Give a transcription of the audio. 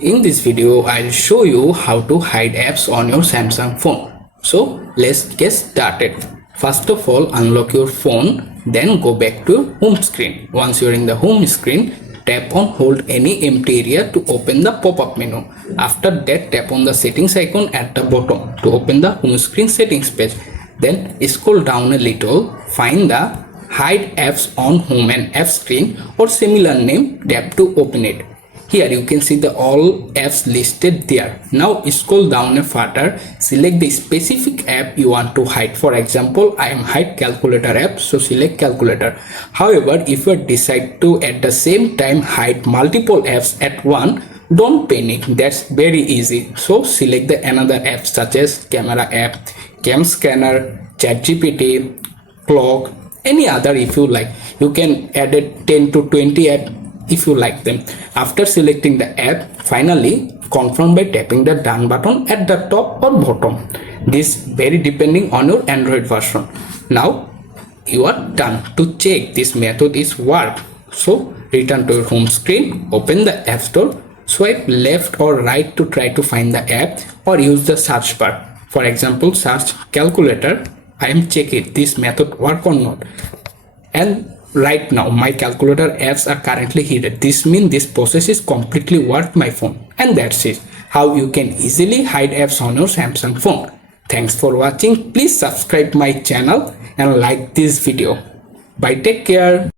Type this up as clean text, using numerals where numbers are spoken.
In this video, I'll show you how to hide apps on your Samsung phone. So let's get started. First of all, unlock your phone, then go back to home screen. Once you're in the home screen, tap on hold any empty area to open the pop-up menu. After that, tap on the settings icon at the bottom to open the home screen settings page. Then scroll down a little, find the hide apps on home and app screen or similar name, tap to open it. Here you can see the all apps listed there. Now scroll down a further, select the specific app you want to hide. For example, I am hide calculator app, so select calculator. However, if you decide to at the same time hide multiple apps at one, don't panic, that's very easy. So select the another app such as camera app, cam scanner, ChatGPT, clock, any other if you like. You can add it 10 to 20 apps if you like them. After selecting the app, finally confirm by tapping the done button at the top or bottom. This very depending on your Android version. Now you are done. To check this method is work, so return to your home screen, open the app store, swipe left or right to try to find the app, or use the search bar. For example, search calculator. I am checking this method work or not, and right now my calculator apps are currently hidden. This means this process is completely worth my phone. And that's it, how you can easily hide apps on your Samsung phone. Thanks for watching. Please subscribe my channel and like this video. Bye, take care.